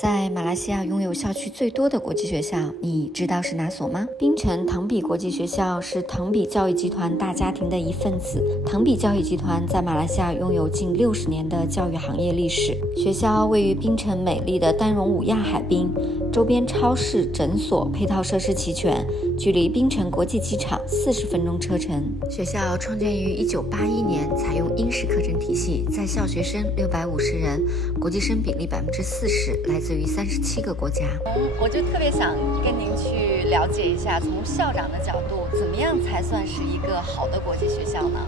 在马来西亚拥有校区最多的国际学校，你知道是哪所吗？槟城腾比国际学校是腾比教育集团大家庭的一份子。腾比教育集团在马来西亚拥有近60年的教育行业历史。学校位于槟城美丽的丹绒武雅海滨，周边超市、诊所配套设施齐全，距离槟城国际机场40分钟车程。学校创建于1981年，采用英式课程体系，在校学生650人，国际生比例40%，来自于37个国家。我就特别想跟您去了解一下，从校长的角度，怎么样才算是一个好的国际学校呢？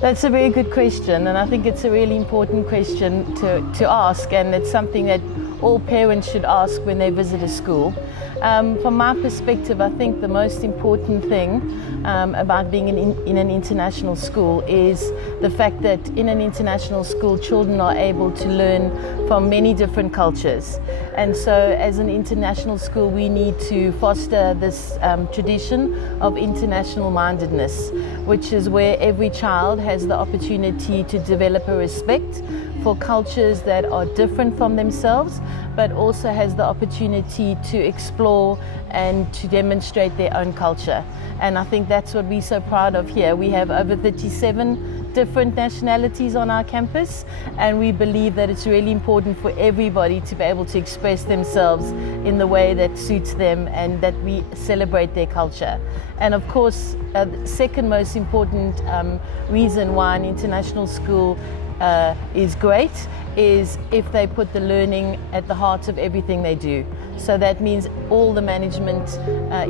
That's a very good question, and I think it's a really important question to ask, and it's something that all parents should ask when they visit a school. From my perspective, I think the most important thing about being in an international school is the fact that in an international school, children are able to learn from many different cultures. And so as an international school, we need to foster this tradition of international mindedness, which is where every child has the opportunity to develop a respect for cultures that are different from themselves, but also has the opportunity to explore and to demonstrate their own culture. And I think that's what we're so proud of here. We have over 37 different nationalities on our campus, and we believe that it's really important for everybody to be able to express themselves in the way that suits them and that we celebrate their culture. And of course, the second most important reason why an international school is great is if they put the learning at the heart of everything they do. So that means all the management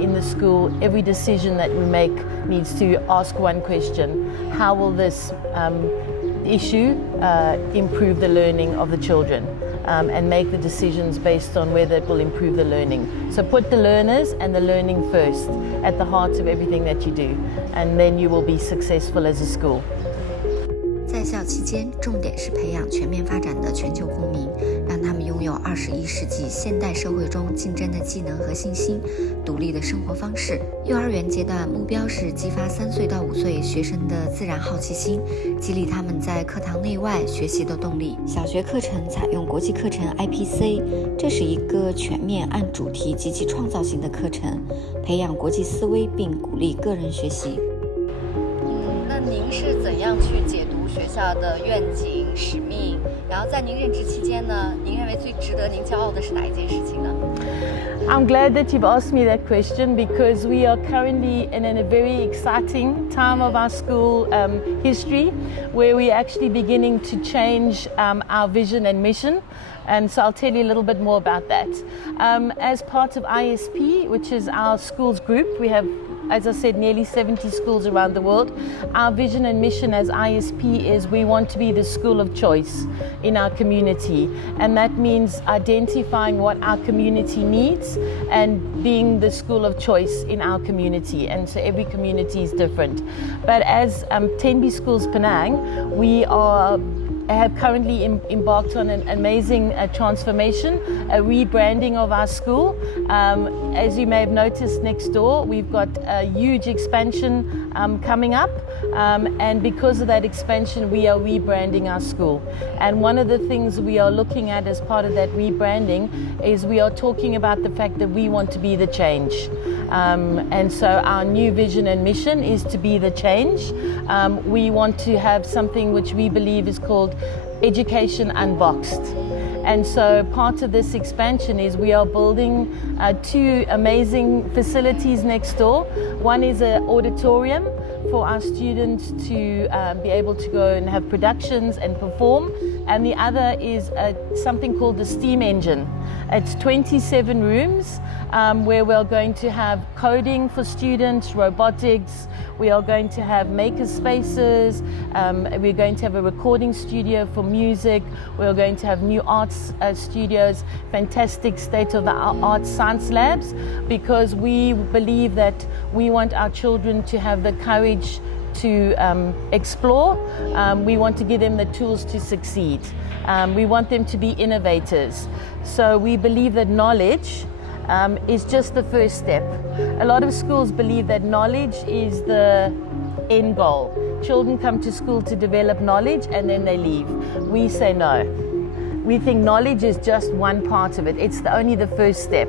in the school, every decision that we make needs to ask one question: how will this issue improve the learning of the children? And make the decisions based on whether it will improve the learning. So put the learners and the learning first at the heart of everything that you do, and then you will be successful as a school. 在校期间，重点是培养全面发展的全球公民，让他们拥有21世纪现代社会中竞争的技能和信心，独立的生活方式。幼儿园阶段目标是激发3岁到5岁学生的自然好奇心，激励他们在课堂内外学习的动力。小学课程采用国际课程 IPC， 这是一个全面按主题极其创造性的课程，培养国际思维并鼓励个人学习。那您是怎样去解读学校的愿景、使命？然后在您任职期间呢，您认为最值得您骄傲的是哪一件事情呢？ I'm glad that you've asked me that question because we are currently in a very exciting time of our school history where we're actually beginning to change our vision and mission. And so I'll tell you a little bit more about that. As part of ISP, which is our schools group, we have, as I said, nearly 70 schools around the world. Our vision and mission as ISP is we want to be the school of choice in our community. And that means identifying what our community needs and being the school of choice in our community. And so every community is different. But as Tenby Schools Penang, we have currently embarked on an amazing transformation, a rebranding of our school. As you may have noticed next door, we've got a huge expansion coming up, and because of that expansion, we are rebranding our school. And one of the things we are looking at as part of that rebranding is we are talking about the fact that we want to be the change. And so our new vision and mission is to be the change. We want to have something which we believe is called Education Unboxed. And so part of this expansion is we are building 2 amazing facilities next door. One is an auditorium for our students to be able to go and have productions and perform. And the other is something called the STEAM engine. It's 27 rooms where we're going to have coding for students, robotics, we are going to have maker spaces, we're going to have a recording studio for music, we're going to have new arts studios, fantastic state-of-the-art science labs, because we believe that we want our children to have the courage to explore. We want to give them the tools to succeed. We want them to be innovators. So we believe that knowledge is just the first step. A lot of schools believe that knowledge is the end goal. Children come to school to develop knowledge and then they leave. We say no. we think knowledge is just one part of it. It's only the first step.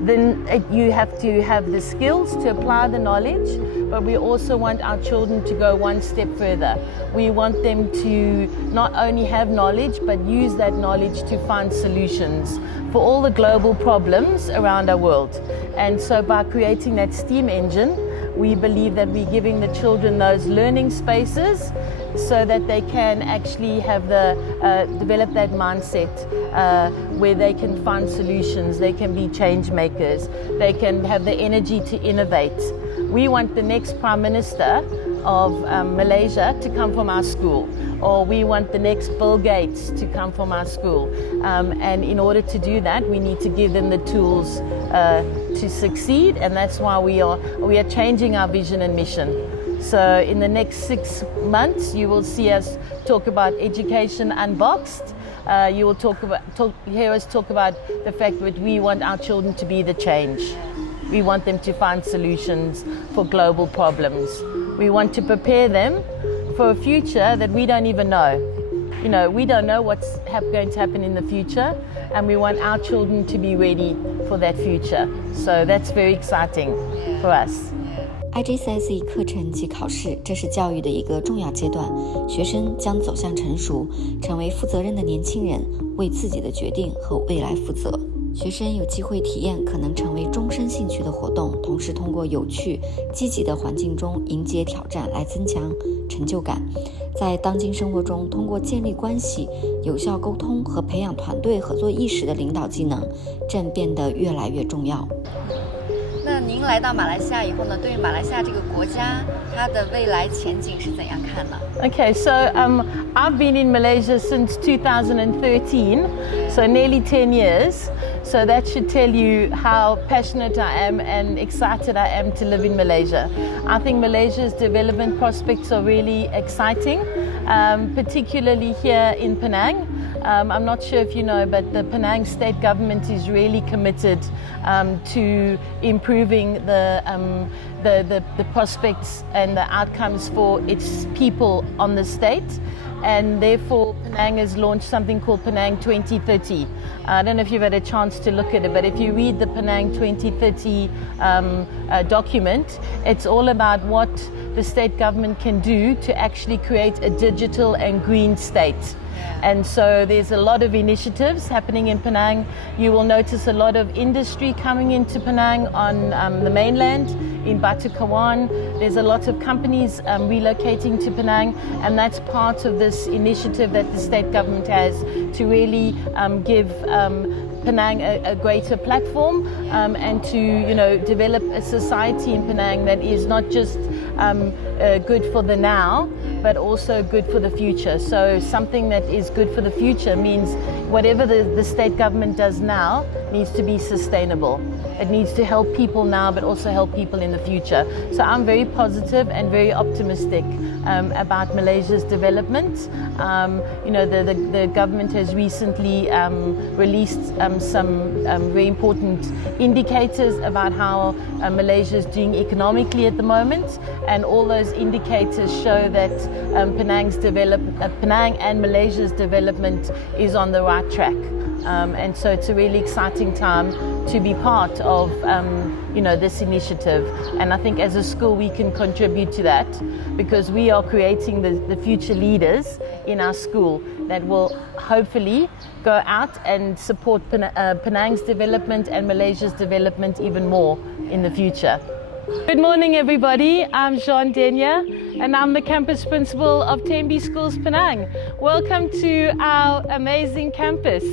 Then you have to have the skills to apply the knowledge, but we also want our children to go one step further. We want them to not only have knowledge, but use that knowledge to find solutions for all the global problems around our world. And so by creating that STEAM engine, we believe that we're giving the children those learning spaces so that they can actually have develop that mindset where they can find solutions, they can be change makers, they can have the energy to innovate. We want the next Prime Minister of Malaysia to come from our school, or we want the next Bill Gates to come from our school. And in order to do that, we need to give them the tools to succeed, and that's why we are changing our vision and mission. So in the next 6 months, you will see us talk about education unboxed. You will hear us talk about the fact that we want our children to be the change. We want them to find solutions for global problems. We want to prepare them for a future that we don't even know. You know, we don't know what's going to happen in the future, and we want our children to be ready for that future. So that's very exciting for us. IGCSE 课程及考试，这是教育的一个重要阶段，学生将走向成熟，成为负责任的年轻人，为自己的决定和未来负责。学生有机会体验可能成为终身兴趣的活动，同时通过有趣、积极的环境中迎接挑战，来增强成就感。在当今生活中，通过建立关系、有效沟通和培养团队合作意识的领导技能，正变得越来越重要。那您来到马来西亚以后呢，对于马来西亚这个国家，它的未来前景是怎样看呢？ Okay, so I've been in Malaysia since 2013, so nearly 10 years. So that should tell you how passionate I am and excited I am to live in Malaysia. I think Malaysia's development prospects are really exciting, particularly here in Penang. I'm not sure if you know, but the Penang state government is really committed to improving the prospects and the outcomes for its people on the state. And therefore Penang has launched something called Penang 2030. I don't know if you've had a chance to look at it, but if you read the Penang 2030 document, it's all about what the state government can do to actually create a digital and green state. And so there's a lot of initiatives happening in Penang. You will notice a lot of industry coming into Penang on the mainland, in Batu Kawan. There's a lot of companies relocating to Penang, and that's part of this initiative that the state government has to really give Penang a greater platform and to develop a society in Penang that is not just good for the now, but also good for the future. So something that is good for the future means whatever the state government does now needs to be sustainable. It needs to help people now, but also help people in the future. So I'm very positive and very optimistic about Malaysia's development. The government has recently released some very important indicators about how Malaysia is doing economically at the moment, and all those indicators show that Penang and Malaysia's development is on the right track. And so it's a really exciting time to be part of this initiative, and I think as a school we can contribute to that, because we are creating the future leaders in our school that will hopefully go out and support Penang's development and Malaysia's development even more in the future. Good morning everybody, I'm Jean Denya and I'm the campus principal of Tenby Schools Penang. Welcome to our amazing campus,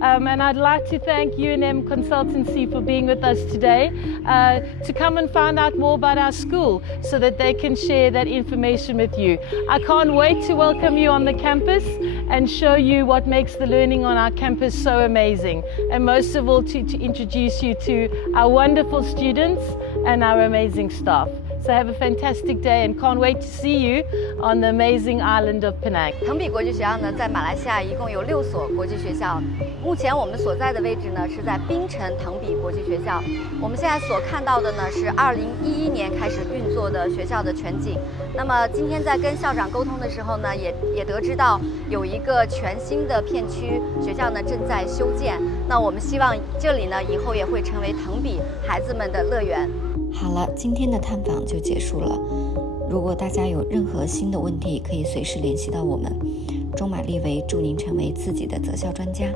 and I'd like to thank UNM Consultancy for being with us today to come and find out more about our school so that they can share that information with you. I can't wait to welcome you on the campus and show you what makes the learning on our campus so amazing, and most of all to introduce you to our wonderful students and our amazing staff. So have a fantastic day and can't wait to see you on the amazing island of Penang. 腾比国际学校呢，在马来西亚一共有6所国际学校。目前我们所在的位置呢，是在槟城腾比国际学校。我们现在所看到的呢，是2011年开始运作的学校的全景。那么今天在跟校长沟通的时候呢，也也得知到有一个全新的片区，学校呢正在修建。那我们希望这里呢以后也会成为腾比孩子们的乐园。好了，今天的探访就结束了。如果大家有任何新的问题，可以随时联系到我们。中马立唯祝您成为自己的择校专家。